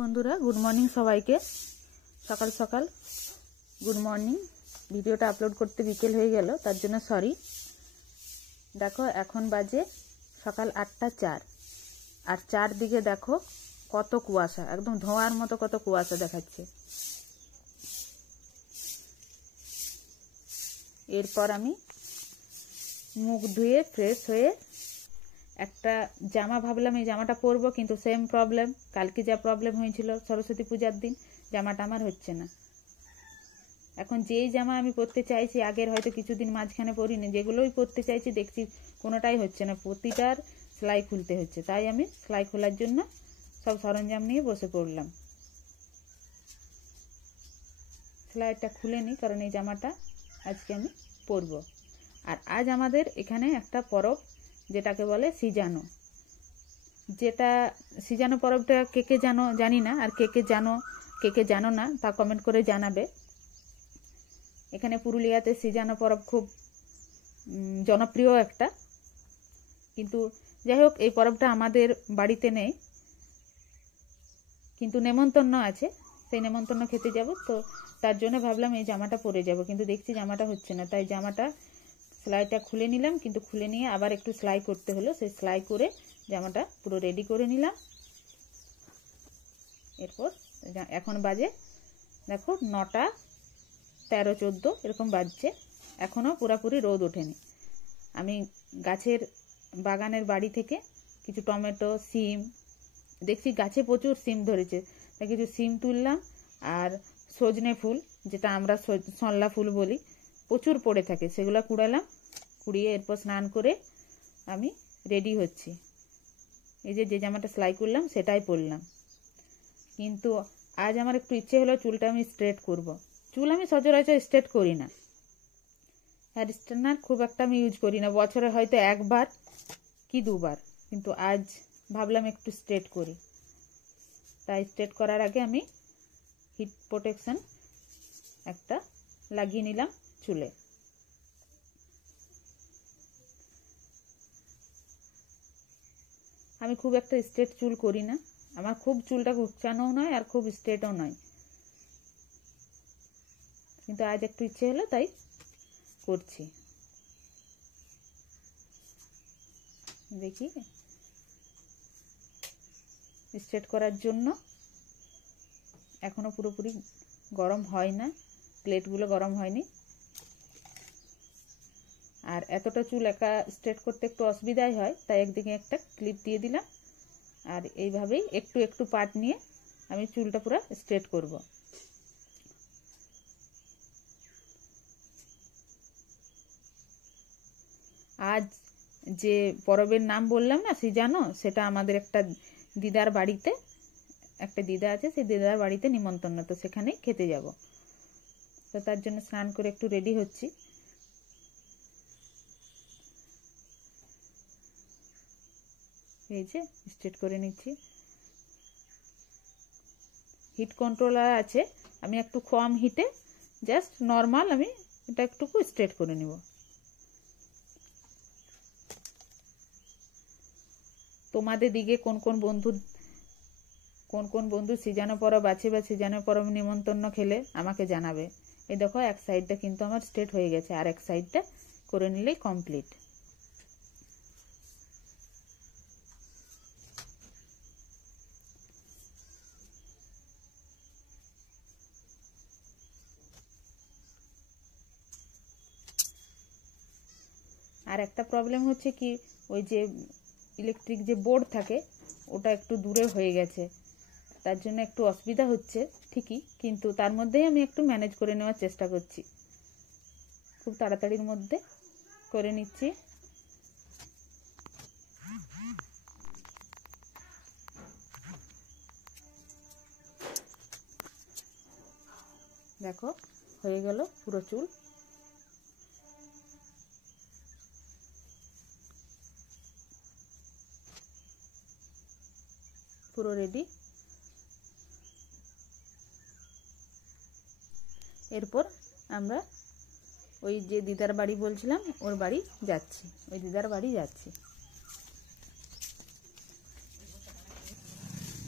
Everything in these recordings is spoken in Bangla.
বন্ধুরা গুড মর্নিং সবাইকে। সকাল সকাল গুড মর্নিং। ভিডিওটা আপলোড করতে বিকেল হয়ে গেল, তার জন্য সরি। দেখো এখন বাজে সকাল 8টা 4, আর চারদিকে দেখো কত কুয়াশা, একদম ধোঁয়ার মতো কত কুয়াশা দেখাচ্ছে। এরপর আমি মুখ ধুয়ে ফ্রেশ হয়ে একটা জামা ভাবলাম এই জামাটা পরবো, কিন্তু সেম প্রবলেম, কালকে যা প্রবলেম হয়েছিল সরস্বতী পূজার দিন, জামাটা আমার হচ্ছে না। এখন যেই জামা আমি পরতে চাইছি, আগের হয়তো কিছুদিন মাঝখানে পরিনি, যেগুলোই পরতে চাইছি দেখছি কোনোটাই হচ্ছে না, প্রতিটার সেলাই খুলতে হচ্ছে। তাই আমি সেলাই খোলার জন্য সব সরঞ্জাম নিয়ে বসে পড়লাম। সেলাইটা খুলে নিই, কারণ এই জামাটা আজকে আমি পরবো। আর আজ আমাদের এখানে একটা পরব, যেটাকে বলে সিজানো। যেটা সিজানো পরবটা কে কে জানো জানি না, আর কে কে জানো না তা কমেন্ট করে জানাবে। এখানে পুরুলিয়াতে সিজানো পরব খুব জনপ্রিয় একটা, কিন্তু যাই হোক এই পরবটা আমাদের বাড়িতে নেই, কিন্তু নেমন্তন্ন আছে, সেই নেমন্তন্ন খেতে যাব। তো তার জন্য ভাবলাম এই জামাটা পরে যাব, কিন্তু দেখছি জামাটা হচ্ছে না। তাই জামাটা সেলাইটা খুলে নিলাম, কিন্তু খুলে নিয়ে আবার একটু সেলাই করতে হলো। সেই সেলাই করে জামাটা পুরো রেডি করে নিলাম। এরপর এখন বাজে দেখো 9টা 13 14 এরকম বাজছে, এখনও পুরোপুরি রোদ ওঠেনি। আমি গাছের বাগানের বাড়ি থেকে কিছু টমেটো, সিম, দেখছি গাছে প্রচুর সিম ধরেছে, তাই কিছু সিম তুললাম। আর সজনে ফুল, যেটা আমরা সল্লা ফুল বলি, প্রচুর পড়ে থাকে, সেগুলো কুড়ালাম। কুড়িয়ে এরপর স্নান করে আমি রেডি হচ্ছি। এই যে জামাটা সেলাই করলাম সেটাই পরলাম, কিন্তু আজ আমার একটু ইচ্ছে হলো চুলটা আমি স্ট্রেট করব। চুল আমি সচরাচর স্ট্রেট করি না, হেয়ার স্ট্রেটনার খুব একটা আমি ইউজ করি না, বছরে হয়তো একবার কি দুবার, কিন্তু আজ ভাবলাম একটু স্ট্রেট করি। তাই স্ট্রেট করার আগে আমি হিট প্রোটেকশন একটা লাগিয়ে নিলাম চুলে। আমি খুব একটা স্ট্রেট চুল করি না, আমার খুব চুলটা কুচানোও নয় আর খুব স্ট্রেটও নয়, কিন্তু আজ একটু ইচ্ছে হলো তাই করছি। দেখি স্ট্রেট করার জন্য এখনো পুরোপুরি গরম হয় না, প্লেটগুলো গরম হয়নি। আর এতটা চুল একা স্ট্রেট করতে একটু অসুবিধাই হয়, তাই একদিকে একটা ক্লিপ দিয়ে দিলাম। আর এইভাবেই একটু একটু পার্ট নিয়ে আমি চুলটা পুরো স্ট্রেট করব। আজ যে পরবের নাম বললাম না সিজানো, সেটা আমাদের একটা দিদার বাড়িতে, একটা দিদা আছে, সেই দিদার বাড়িতে নিমন্ত্রণ, তো সেখানেই খেতে যাব। তো তার জন্য স্নান করে একটু রেডি হচ্ছি। এই যে স্ট্রেট করে নিচ্ছি। হিট কন্ট্রোলার আছে, আমি একটু কম হিটে জাস্ট নর্মাল আমি এটা একটু স্ট্রেট করে নিব। তোমাদের দিকে কোন কোন বন্ধু সিজানো পরব আছে বা সিজানো পরব নিমন্ত্রণ খেলে আমাকে জানাবে। এই দেখো এক সাইডটা কিন্তু আমার স্ট্রেট হয়ে গেছে, আর এক সাইডটা করে নিলেই কমপ্লিট। আর একটা প্রবলেম হচ্ছে কি, ওই যে ইলেকট্রিক যে বোর্ড থাকে ওটা একটু দূরে হয়ে গেছে, তার জন্য একটু অসুবিধা হচ্ছে ঠিকই, কিন্তু তার মধ্যেই আমি একটু ম্যানেজ করে নেওয়ার চেষ্টা করছি। খুব তাড়াতাড়ির মধ্যে করে নিচ্ছি। দেখো হয়ে গেল পুরো চুল। পুরো রেডি। এরপর আমরা ওই যে দিদার বাড়ি বলছিলাম ওর বাড়ি যাচ্ছি, ওই দিদার বাড়ি যাচ্ছি।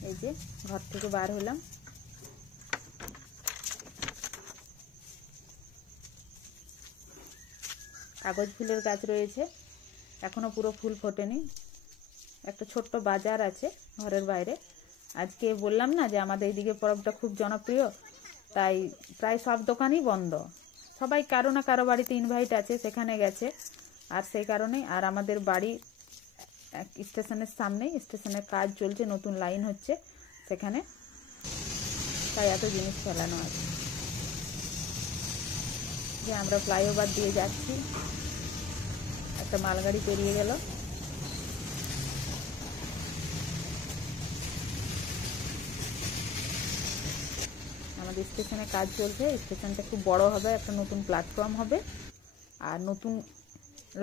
এই যে ঘর থেকে বার হলাম, কাগজ ফুলের গাছ রয়েছে, এখনো পুরো ফুল ফোটেনি। একটা ছোট্ট বাজার আছে ঘরের বাইরে। আজকে বললাম না যে আমাদের এইদিকে পরবটা খুব জনপ্রিয়, তাই প্রায় সব দোকানই বন্ধ। সবাই কারো না কারো বাড়িতে ইনভাইট আছে, সেখানে গেছে। আর সেই কারণেই, আর আমাদের বাড়ি স্টেশনের সামনেই, স্টেশনের কাজ চলছে, নতুন লাইন হচ্ছে সেখানে, তাই এত জিনিস ফেলানো আছে। যে আমরা ফ্লাইওভার দিয়ে যাচ্ছি, একটা মালগাড়ি পেরিয়ে গেল। আমাদের স্টেশনে কাজ চলছে, স্টেশনটা খুব বড় হবে, একটা নতুন প্ল্যাটফর্ম হবে আর নতুন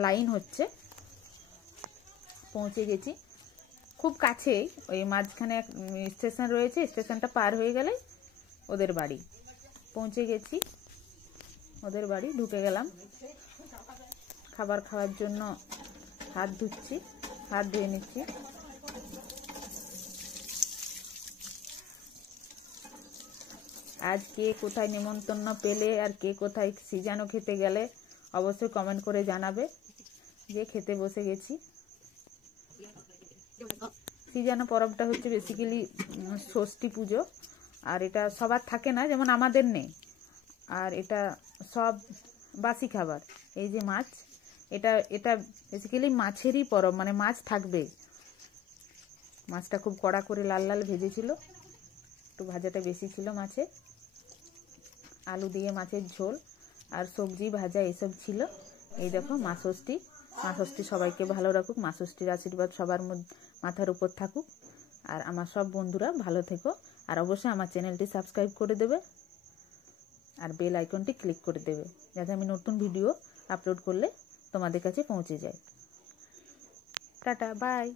লাইন হচ্ছে। পৌঁছে গেছি খুব কাছেই, ওই মাঝখানে স্টেশন রয়েছে, স্টেশনটা পার হয়ে গেলে ওদের বাড়ি। পৌঁছে গেছি ওদের বাড়ি, ঢুকে গেলাম। খাবার খাওয়ার জন্য হাত ধুচ্ছি, হাত ধুয়ে নিচ্ছি। আজ কে কোথায় নেমন্তন্ন পেলে আর কে কোথায় সিজানো খেতে গেলে অবশ্যই কমেন্ট করে জানাবে। যে খেতে বসে গেছি। সিজানো পরবটা হচ্ছে বেসিক্যালি ষষ্ঠী পুজো, আর এটা সবার থাকে না, যেমন আমাদের নেই। আর এটা সব বাসি খাবার। এই যে মাছ, এটা এটা বেসিক্যালি মাছেরই পরব, মানে মাছ থাকবে। মাছটা খুব কড়া করে লাল লাল ভেজেছিল, একটু ভাজাটা বেশি ছিল মাছে। আলু দিয়ে মাছের ঝোল আর সবজি ভাজা এসব ছিল। এই দেখো মা ষষ্ঠী। মা ষষ্ঠী সবাইকে ভালো রাখুক, মা ষষ্ঠীর আশীর্বাদ সবার মাথার উপর থাকুক। আর আমার সব বন্ধুরা ভালো থেকো। আর অবশ্যই আমার চ্যানেলটি সাবস্ক্রাইব করে দেবে আর বেল আইকনটি ক্লিক করে দেবে, যাতে আমি নতুন ভিডিও আপলোড করলে তোমাদের কাছে পৌঁছে যায়। Tata, by.